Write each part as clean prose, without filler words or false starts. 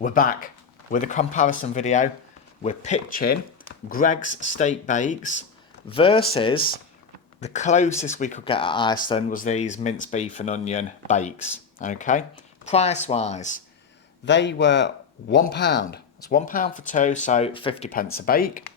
We're back with a comparison video. We're pitching Greg's Steak Bakes versus the closest we could get at Iceland was these minced beef and onion bakes. Okay, price wise, they were £1. It's £1 for two, so 50p a bake.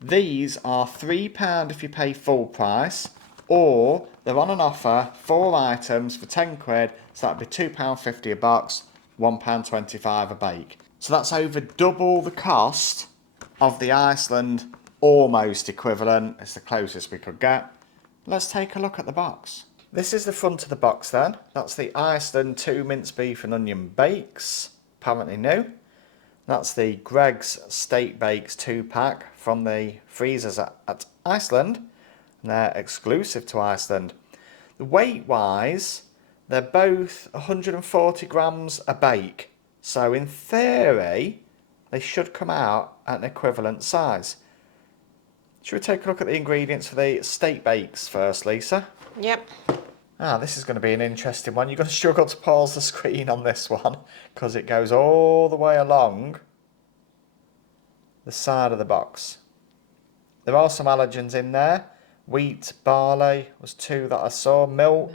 These are £3 if you pay full price, or they're on an offer, 4 items for 10 quid, so that'd be £2.50 a box, £1.25 a bake. So that's over double the cost of the Iceland almost equivalent. It's the closest we could get. Let's take a look at the box. This is the front of the box then. That's the Iceland 2 minced beef and onion bakes, apparently new. That's the Greg's Steak Bakes 2-pack from the freezers at Iceland. And they're exclusive to Iceland. The weight-wise, they're both 140 grams a bake. So in theory, they should come out at an equivalent size. Should we take a look at the ingredients for the steak bakes first, Lisa? Yep. This is going to be an interesting one. You're going to struggle to pause the screen on this one because it goes all the way along the side of the box. There are some allergens in there. Wheat, barley was 2 that I saw, milk.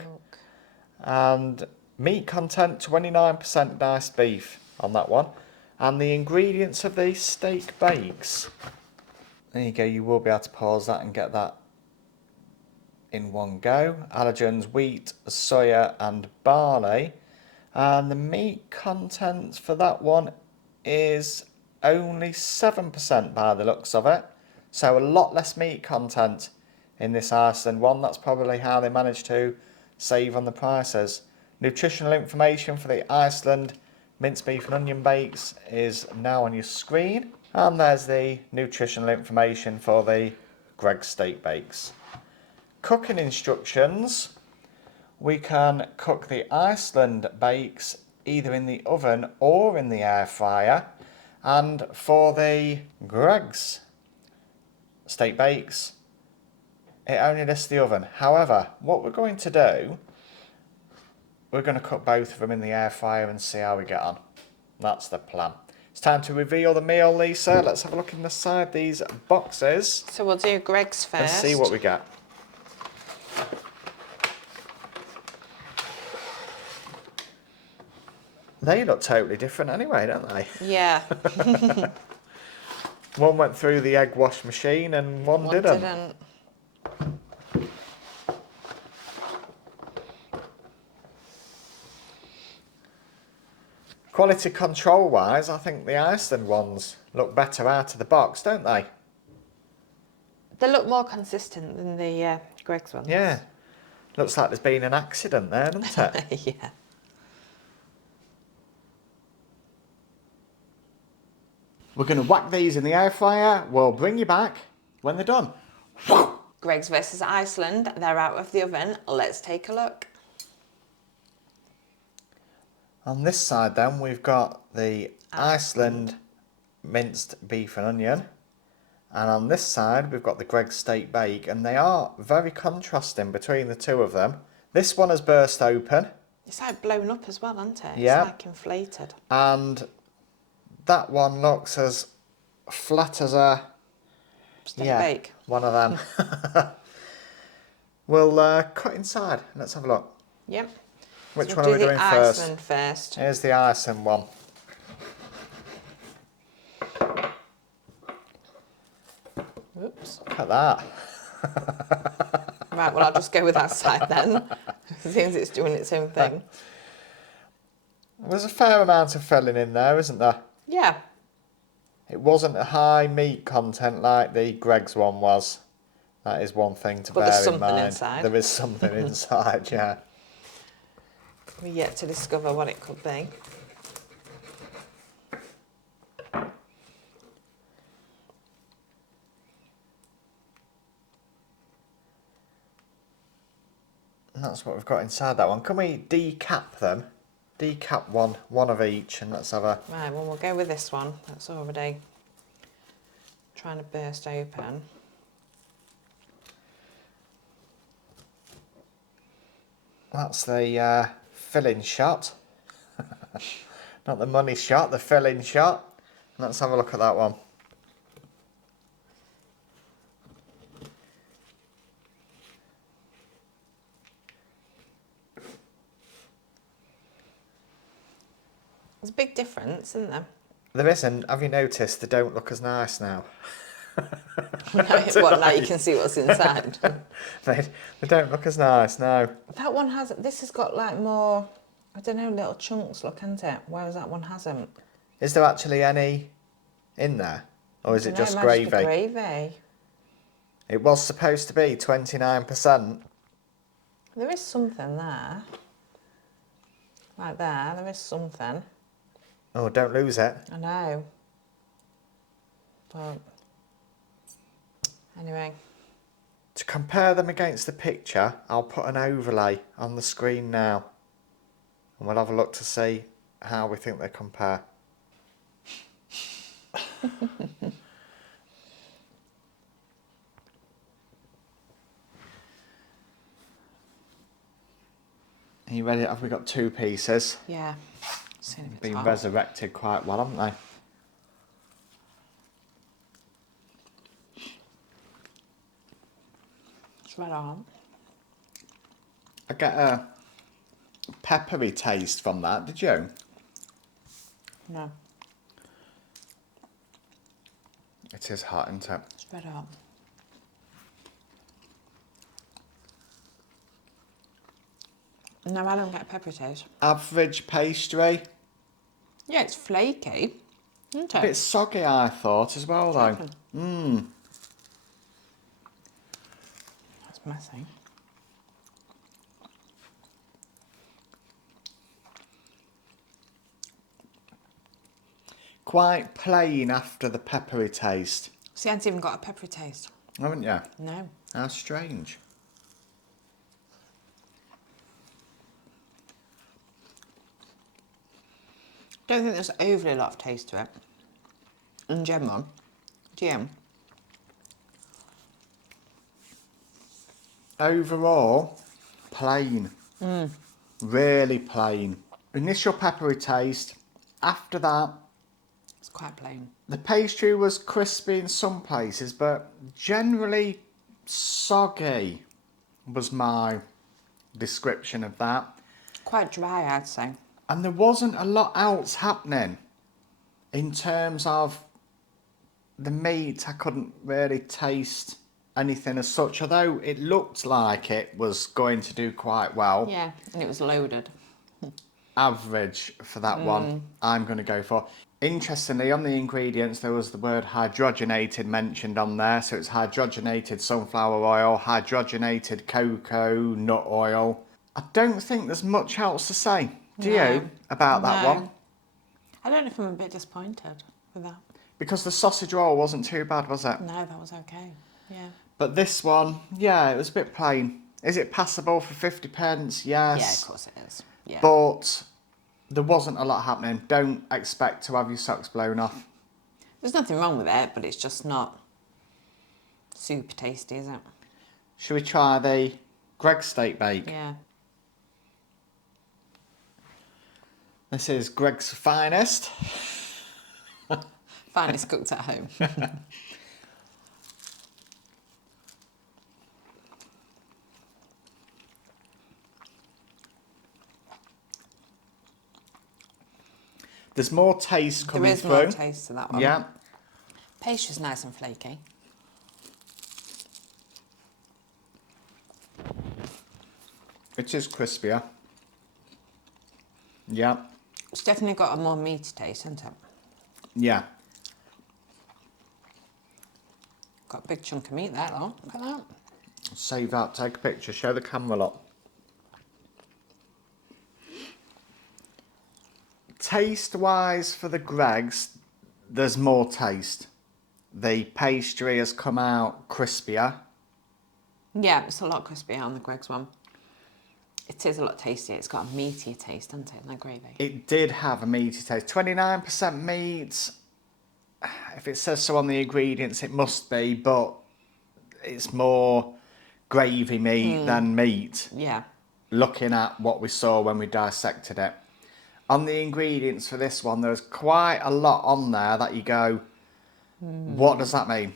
And meat content, 29% diced beef on that one. And the ingredients of these steak bakes. There you go, you will be able to pause that and get that in one go. Allergens, wheat, soya and barley. And the meat content for that one is only 7% by the looks of it. So a lot less meat content in this Iceland one. That's probably how they managed to save on the prices. Nutritional information for the Iceland minced beef and onion bakes is now on your screen. And there's the nutritional information for the Greg's Steak Bakes. Cooking instructions. We can cook the Iceland bakes either in the oven or in the air fryer. And for the Greg's Steak Bakes, it only lists the oven. However, what we're going to do, we're going to cook both of them in the air fryer and see how we get on. That's the plan. It's time to reveal the meal, Lisa. Let's have a look inside these boxes. So we'll do Greg's first. And see what we get. They look totally different anyway, don't they? Yeah. One went through the egg wash machine and one didn't. Quality control wise, I think the Iceland ones look better out of the box, don't they? They look more consistent than the Greg's ones. Yeah. Looks like there's been an accident there, doesn't it? Yeah. We're going to whack these in the air fryer. We'll bring you back when they're done. Greg's versus Iceland. They're out of the oven. Let's take a look. On this side then, we've got the Iceland minced beef and onion. And on this side, we've got the Greg's Steak Bake. And they are very contrasting between the two of them. This one has burst open. It's like blown up as well, isn't it? Yeah. It's like inflated. And that one looks as flat as a Steak bake. One of them. We'll cut inside. Let's have a look. Yep. Which So one we'll are we do doing the first? Iceland first. Here's the Iceland one. Oops. Look at that. Right, well, I'll just go with that side then. Seems it's doing its own thing. There's a fair amount of filling in there, isn't there? Yeah. It wasn't a high meat content like the Greg's one was. That is one thing to But bear there's in something mind. inside. There is something inside, yeah. We're yet to discover what it could be. And that's what we've got inside that one. Can we decap them? Decap one of each, and let's have a... Right, well, we'll go with this one. That's already trying to burst open. That's the filling shot. Not the money shot, the filling shot. Let's have a look at that one. There's a big difference, isn't there? There isn't. Have you noticed they don't look as nice now? What, now you can see what's inside? they don't look as nice now. That one has, this has got like more, I don't know, little chunks, look, hasn't it? Whereas that one hasn't. Is there actually any in there? Or is it just No, it might gravy? just be gravy. It was supposed to be 29%. There is something there. Like there is something. Oh, don't lose it. I know. But anyway. To compare them against the picture, I'll put an overlay on the screen now. And we'll have a look to see how we think they compare. Are you ready? Have we got two pieces? Yeah. Been resurrected quite well, haven't they? It's right on. I get a peppery taste from that, did you? No. It is hot, isn't it? It's right on. No, I don't get pepper taste. Average pastry. Yeah, it's flaky, isn't A it? bit soggy, I thought, as well, though. That's messy. Quite plain after the peppery taste. See, I haven't even got a peppery taste. Haven't you? No. How strange. Don't think there's overly a lot of taste to it. In general. GM. Overall, plain. Really plain. Initial peppery taste. After that, It's quite plain. the pastry was crispy in some places, but generally soggy was my description of that. Quite dry, I'd say. And there wasn't a lot else happening in terms of the meat. I couldn't really taste anything as such, although it looked like it was going to do quite well. Yeah, and it was loaded. Average for that one, I'm going to go for. Interestingly, on the ingredients, there was the word hydrogenated mentioned on there. So it's hydrogenated sunflower oil, hydrogenated cocoa nut oil. I don't think there's much else to say, do you, about that one? I don't know if I'm a bit disappointed with that. Because the sausage roll wasn't too bad, was it? No, that was okay. Yeah. But this one, yeah, it was a bit plain. Is it passable for 50p? Yes. Yeah, of course it is. Yeah. But there wasn't a lot happening. Don't expect to have your socks blown off. There's nothing wrong with it, but it's just not super tasty, is it? Should we try the Greg's Steak Bake? Yeah. This is Greg's finest. Finest cooked at home. There's more taste coming through. There is more taste to that one. Yeah. Pastry's nice and flaky. It is crispier. Yeah. It's definitely got a more meaty taste, hasn't it? Yeah. Got a big chunk of meat there, though. Look at that. Save that, take a picture, show the camera lot. Taste-wise for the Greg's, there's more taste. The pastry has come out crispier. Yeah, it's a lot crispier on the Greg's one. It is a lot tastier. It's got a meatier taste, hasn't it, than gravy? It did have a meaty taste. 29% meat. If it says so on the ingredients, it must be, but it's more gravy meat than meat. Yeah. Looking at what we saw when we dissected it. on the ingredients for this one, there's quite a lot on there that you go, what does that mean?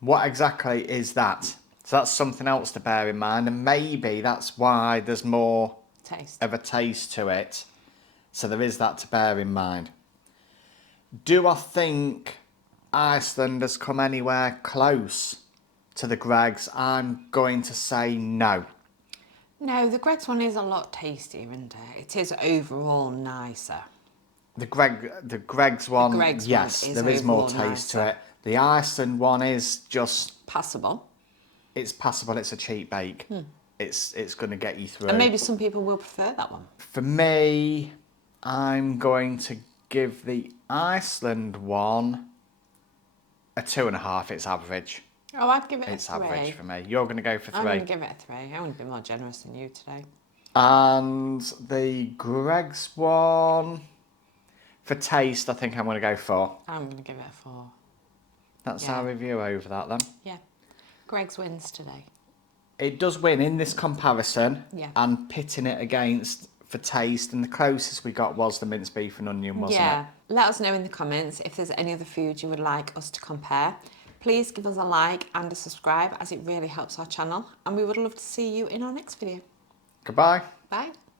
What exactly is that? So that's something else to bear in mind, and maybe that's why there's more of a taste to it. So there is that to bear in mind. Do I think Iceland has come anywhere close to the Greggs? I'm going to say no. No, the Greggs one is a lot tastier, isn't it? It is overall nicer. The Greggs one, Greggs yes, one is there is more overall taste to nicer. it. The Iceland one is just... Passable. It's passable, it's a cheap bake. It's going to get you through. And maybe some people will prefer that one. For me, I'm going to give the Iceland one a 2.5. It's average. Oh, I'd give it It's a 3. average for me. You're going to go for 3. I'm going to give it a 3. I want to be more generous than you today. And the Greggs one, for taste, I think I'm going to go 4. I'm going to give it a 4. That's Yeah. our review over that then. Yeah. Greggs wins today. It does win in this comparison. Yeah. And pitting it against for taste, and the closest we got was the minced beef and onion, wasn't it? Let us know in the comments if there's any other food you would like us to compare. Please give us a like and a subscribe, as it really helps our channel, and we would love to see you in our next video. Goodbye. Bye.